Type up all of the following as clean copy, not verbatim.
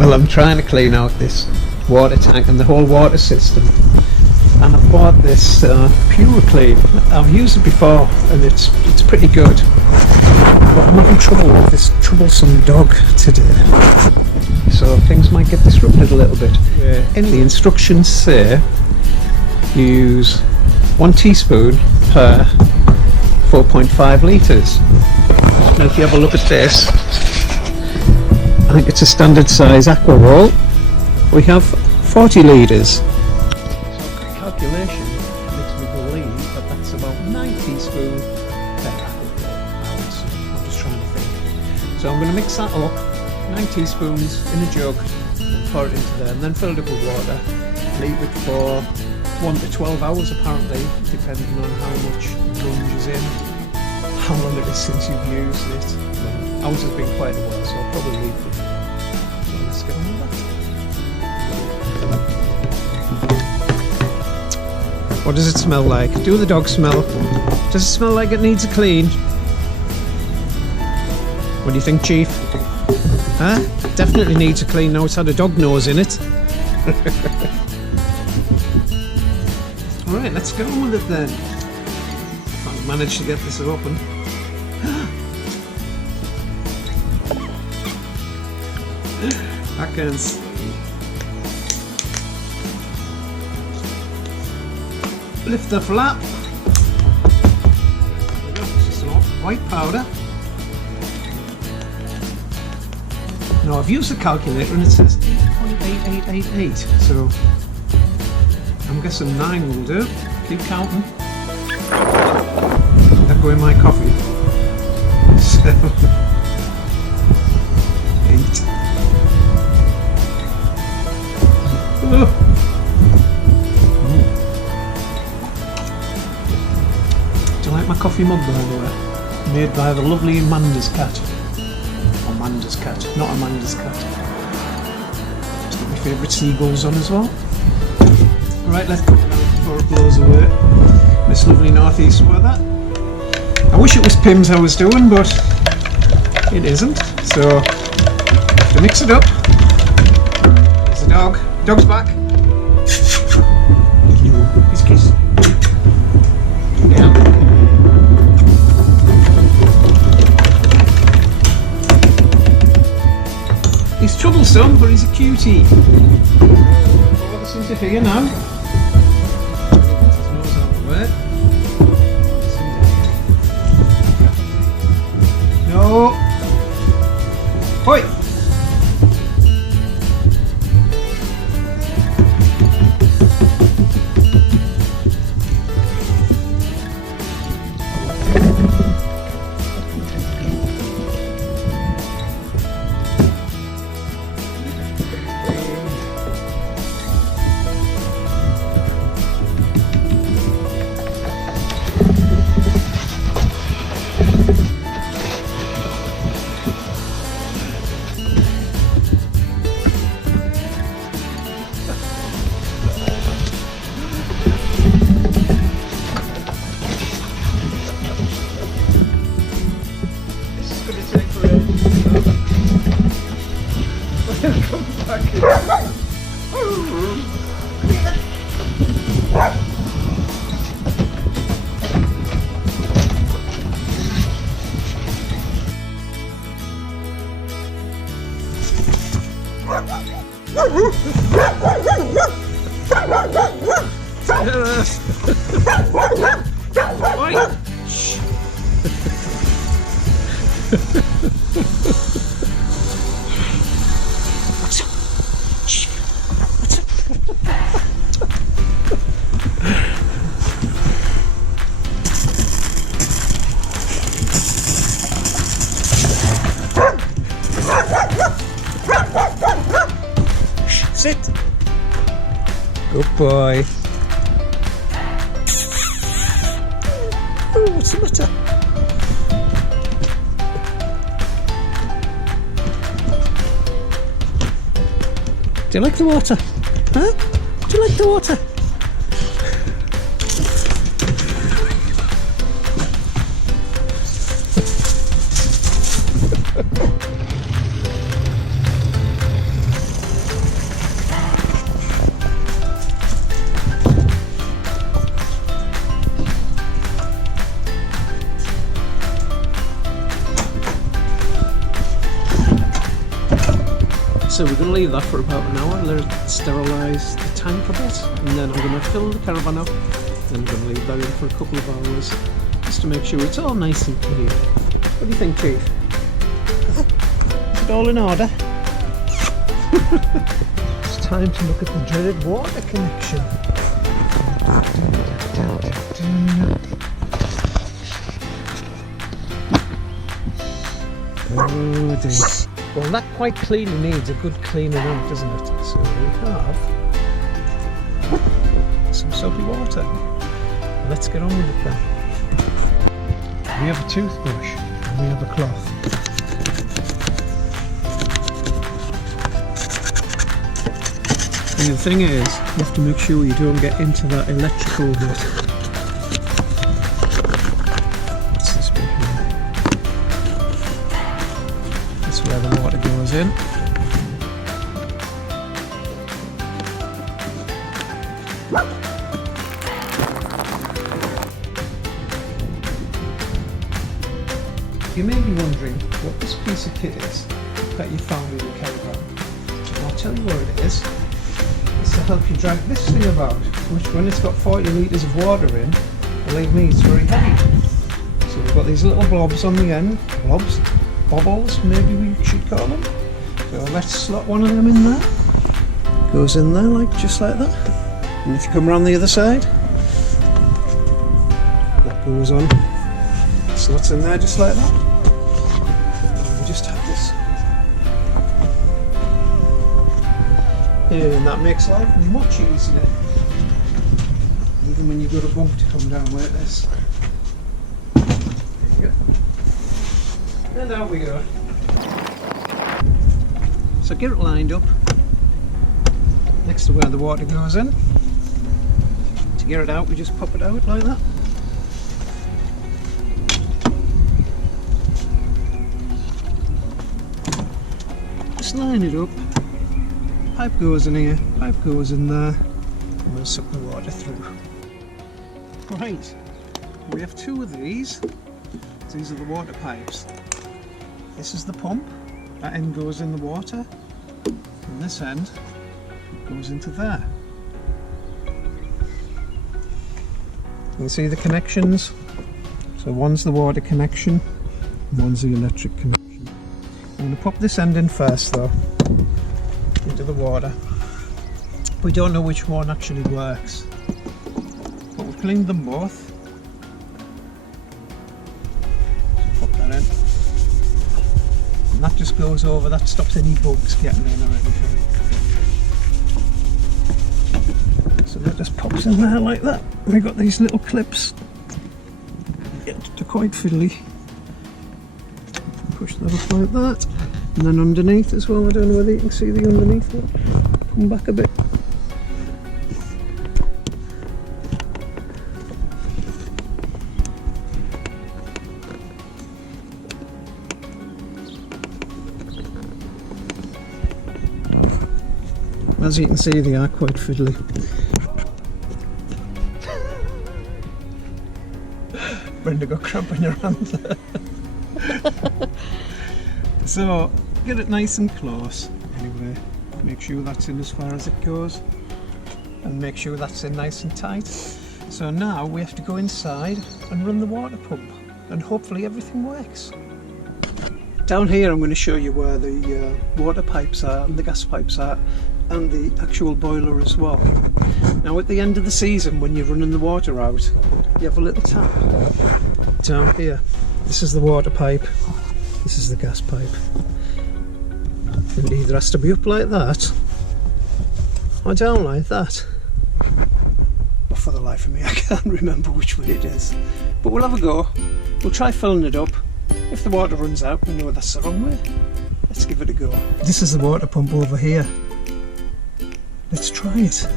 Well, I'm trying to clean out this water tank and the whole water system, and I bought this Pure Clean. I've used it before and it's pretty good, but I'm having trouble with this troublesome dog today, so things might get disrupted a little bit. In the instructions say you use 1 teaspoon per 4.5 litres. Now if you have a look at this, I think it's a standard size aqua roll. We have 40 litres. So a calculation makes me believe that that's about 9 teaspoons per aqua roll. I'm just trying to think. So I'm going to mix that up, 9 teaspoons in a jug, and pour it into there, and then fill it up with water. Leave it for 1 to 12 hours apparently, depending on how much gunge is in, how long it is since you've used it. Well, ours has been quite a while, so I'll probably leave it. So let's get on with that. What does it smell like? Do the dog smell? Does it smell like it needs a clean? What do you think, Chief? Huh? Definitely needs a clean now it's had a dog nose in it. Alright, let's get on with it then. If I manage to get this open. I can see. Lift the flap. It's just a lot of white powder. Now I've used the calculator and it says 8.8888, so I'm guessing 9 will do. Keep counting. That go in my coffee. 7, 8. Do you like my coffee mug, by the way? Made by the lovely Amanda's cat. Amanda's cat, not Amanda's cat. It's got my favourite seagulls on as well. Right, let's go before it blows away. This lovely northeast weather. I wish it was Pims I was doing, but it isn't. So, to mix it up. There's the dog. Dog's back. He's kissed. Yeah. He's troublesome, but he's a cutie. Pour this into here now. Get his nose out of the way. No. Oi! Sit. Good boy. Oh, what's the matter? Do you like the water? Huh? Do you like the water? So we're going to leave that for about an hour, let it sterilise the tank a bit, and then I'm going to fill the caravan up, then I'm going to leave that in for a couple of hours, just to make sure it's all nice and clean. What do you think, Chief? Is it all in order? It's time to look at the dreaded water connection. Oh dear. Well, that quite clearly needs a good cleaning out, doesn't it? So we have some soapy water. Let's get on with it then. We have a toothbrush and we have a cloth. And the thing is, you have to make sure you don't get into that electrical bit. What's this bit here? That's where the water goes in. You may be wondering what this piece of kit is that you found in the caravan. I'll tell you what it is. It's to help you drag this thing about, which when it's got 40 litres of water in, believe me, it's very heavy. So we've got these little blobs on the end, bobbles maybe we should call them. So let's slot one of them in there. Goes in there just like that. And if you come around the other side, that goes on. Slots in there just like that. And we just have this. And that makes life much easier. Even when you've got a bump to come down like this. There you go. And out we go. So get it lined up next to where the water goes in. To get it out, we just pop it out like that. Just line it up. Pipe goes in here, pipe goes in there, and we'll suck the water through. Right, we have two of these. These are the water pipes. This is the pump. That end goes in the water, and this end goes into there. You can see the connections. So one's the water connection, and one's the electric connection. I'm going to pop this end in first though, into the water. We don't know which one actually works, but we've cleaned them both. So pop that in. And that just goes over, that stops any bugs getting in or anything. So that just pops in there like that. We've got these little clips. They're quite fiddly. Push that up like that. And then underneath as well, I don't know whether you can see the underneath one. Come back a bit. As you can see, they are quite fiddly. Brenda got cramp in her hand there. So, get it nice and close. Anyway, make sure that's in as far as it goes. And make sure that's in nice and tight. So now we have to go inside and run the water pump. And hopefully everything works. Down here I'm going to show you where the water pipes are and the gas pipes are. And the actual boiler as well. Now at the end of the season, when you're running the water out, you have a little tap down here. This is the water pipe, this is the gas pipe. And it either has to be up like that or down like that. But for the life of me, I can't remember which way it is. But we'll have a go. We'll try filling it up. If the water runs out, we know that's the wrong way. Let's give it a go. This is the water pump over here. Let's try it.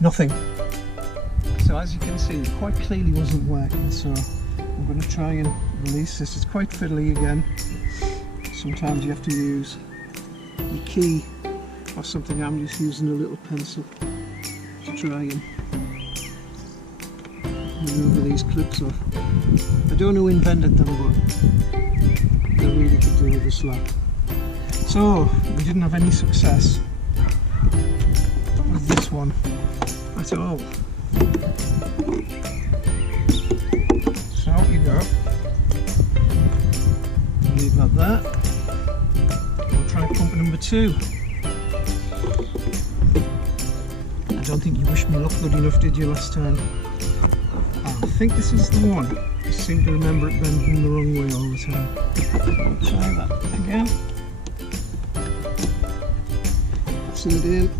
Nothing. So as you can see, it quite clearly wasn't working, so I'm going to try and release this. It's quite fiddly again. Sometimes you have to use your key or something. I'm just using a little pencil to try and maneuver these clips off. I don't know who invented them, but they really could do with a slap. So we didn't have any success with this one at all. So out you go. Leave that there. We'll try pump number 2. I don't think you wished me luck good enough, did you, last time? I think this is the one. I seem to remember it bending the wrong way all the time. We'll try that again. Pressing it in.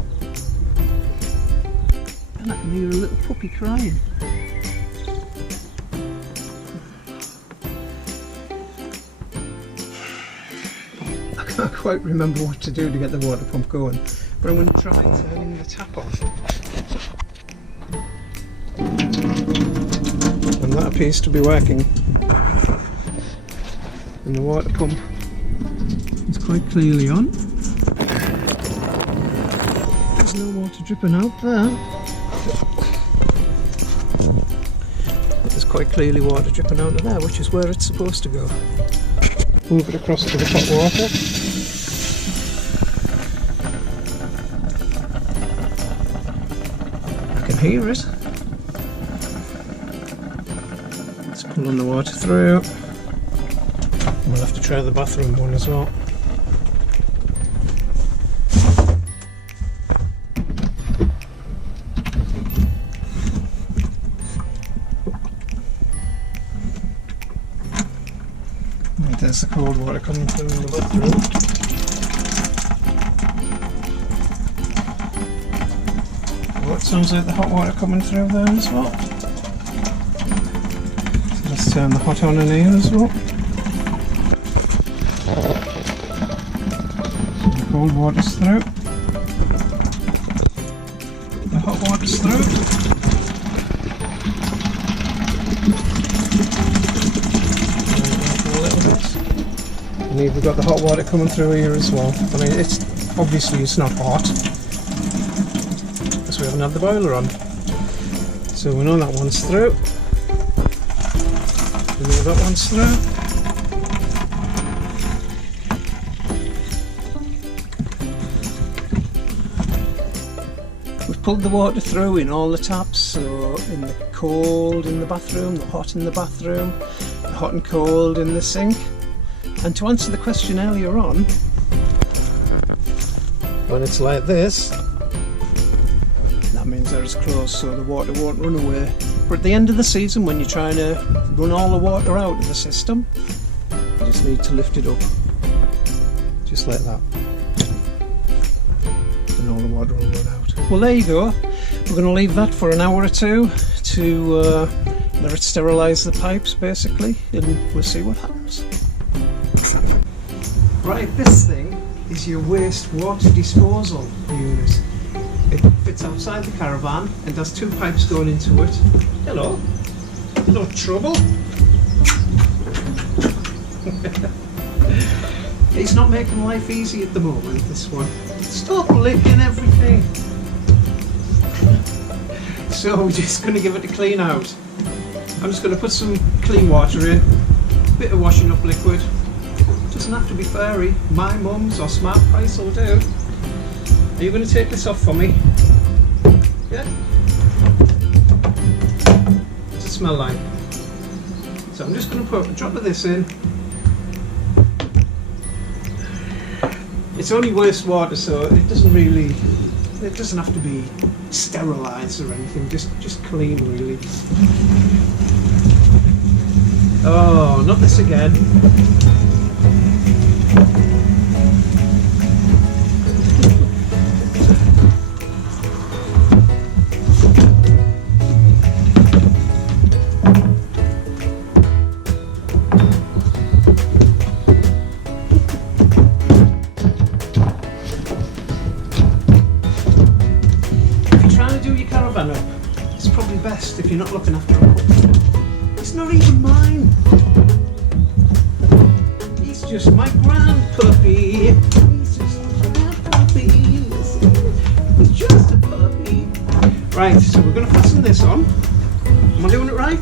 And I can hear a little puppy crying. I can't quite remember what to do to get the water pump going, but I'm going to try turning the tap off. And that appears to be working. And the water pump is quite clearly on. There's no water dripping out there. But there's quite clearly water dripping out of there, which is where it's supposed to go. Move it across to the hot water. I can hear it. Let's pull on the water through. We'll have to try the bathroom one as well. Right, there's the cold water coming through in the bathroom. Oh, it sounds like the hot water coming through there as well. So let's turn the hot on in here as well. So the cold water's through. The hot water's through. And we've got the hot water coming through here as well. I mean, it's obviously not hot because we haven't had the boiler on. So we know that one's through. We know that one's through. We've pulled the water through in all the taps, so in the cold in the bathroom, the hot in the bathroom, the hot and cold in the sink. And to answer the question earlier on, when it's like this, that means they're as closed so the water won't run away. But at the end of the season, when you're trying to run all the water out of the system, you just need to lift it up, just like that, and all the water will run out. Well, there you go. We're going to leave that for an hour or two to let it sterilise the pipes basically, and we'll see what happens. Right, this thing is your wastewater disposal unit. It fits outside the caravan and has 2 pipes going into it. Hello. Hello, trouble. It's not making life easy at the moment, this one. Stop licking everything. So we're just going to give it a clean out. I'm just going to put some clean water in, a bit of washing up liquid. Doesn't have to be fairy. My mum's or Smart Price will do. Are you going to take this off for me? Yeah? What's it smell like? So I'm just going to put a drop of this in. It's only wastewater, so it doesn't have to be sterilised or anything. Just clean, really. Oh, not this again. It's probably best if you're not looking after him. It's not even mine. He's just my grand puppy. He's just a grand puppy. He's just a puppy. Right, so we're going to fasten this on. Am I doing it right?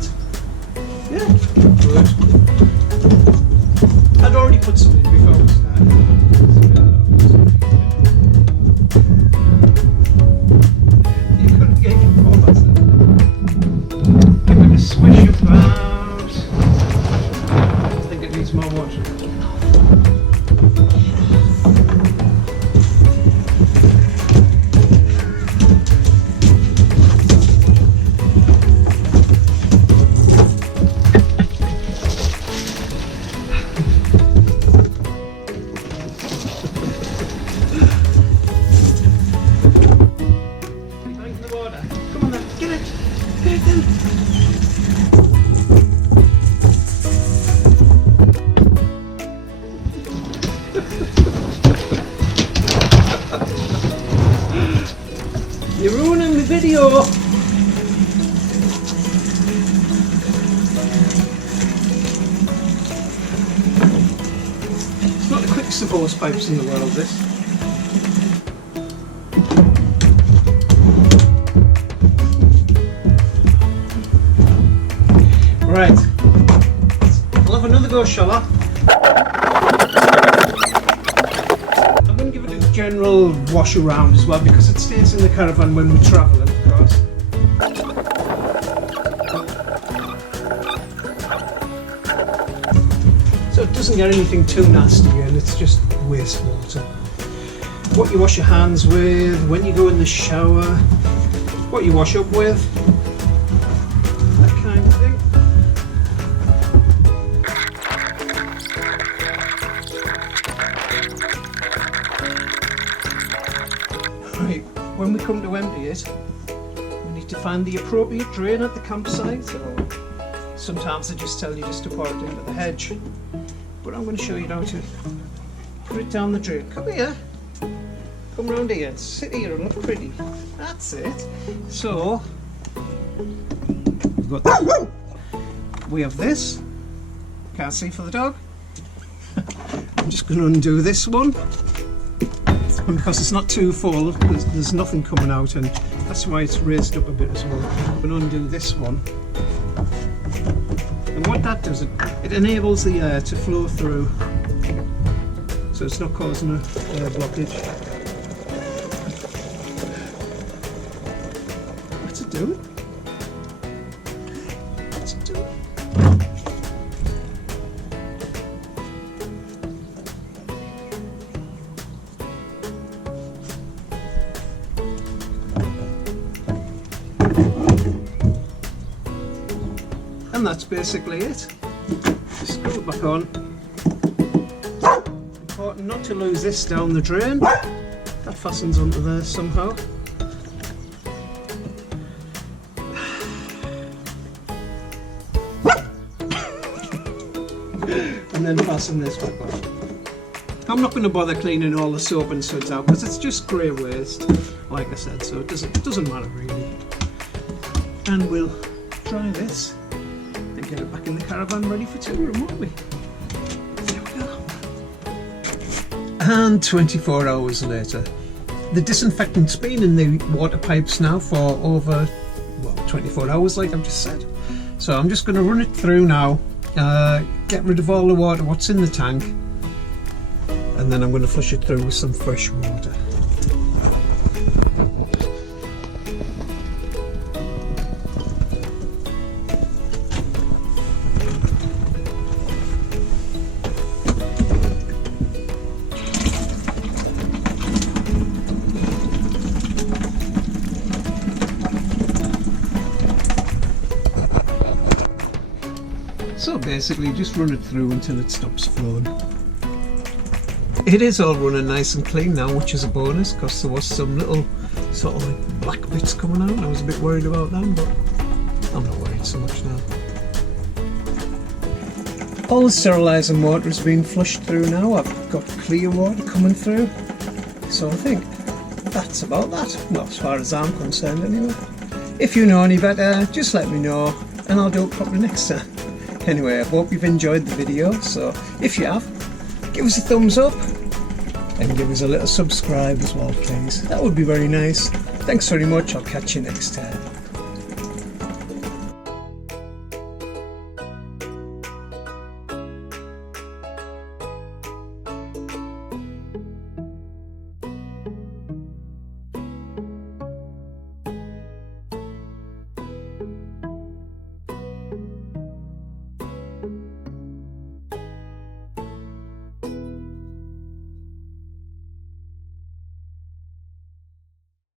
thickest of hose pipes in the world, this. Right, I'll have another go, shall I? I'm going to give it a general wash around as well, because it stays in the caravan when we're travelling, of course. So it doesn't get anything too nasty and it's just wastewater. What you wash your hands with, when you go in the shower, what you wash up with, that kind of thing. Right, when we come to empty it, we need to find the appropriate drain at the campsite, or sometimes they just tell you just to pour it into the hedge. But I'm going to show you how to put it down the drain. Come here. Come round here. Sit here and look pretty. That's it. So, we've got that. We have this. Can't see for the dog. I'm just going to undo this one. And because it's not too full, there's nothing coming out, and that's why it's raised up a bit as well. I'm going to undo this one. And what that does, it enables the air to flow through, so it's not causing a blockage. What's it doing? What's it doing? And that's basically it. Just screw it back on. Important not to lose this down the drain. That fastens onto there somehow. And then fasten this back on. I'm not going to bother cleaning all the soap and suds out because it's just grey waste, like I said, so it doesn't matter really. And we'll dry this. Get it back in the caravan ready for touring, won't we? There we go. And 24 hours later. The disinfectant's been in the water pipes now for over, well, 24 hours like I've just said. So I'm just going to run it through now, get rid of all the water what's in the tank, and then I'm going to flush it through with some fresh water. So basically just run it through until it stops flowing. It is all running nice and clean now, which is a bonus because there was some little sort of like black bits coming out. I was a bit worried about them, but I'm not worried so much now. All the sterilising water has been flushed through now. I've got clear water coming through. So I think that's about that. Well, as far as I'm concerned anyway. If you know any better, just let me know and I'll do it properly next time. Anyway, I hope you've enjoyed the video, so if you have, give us a thumbs up and give us a little subscribe as well, please. That would be very nice. Thanks very much, I'll catch you next time.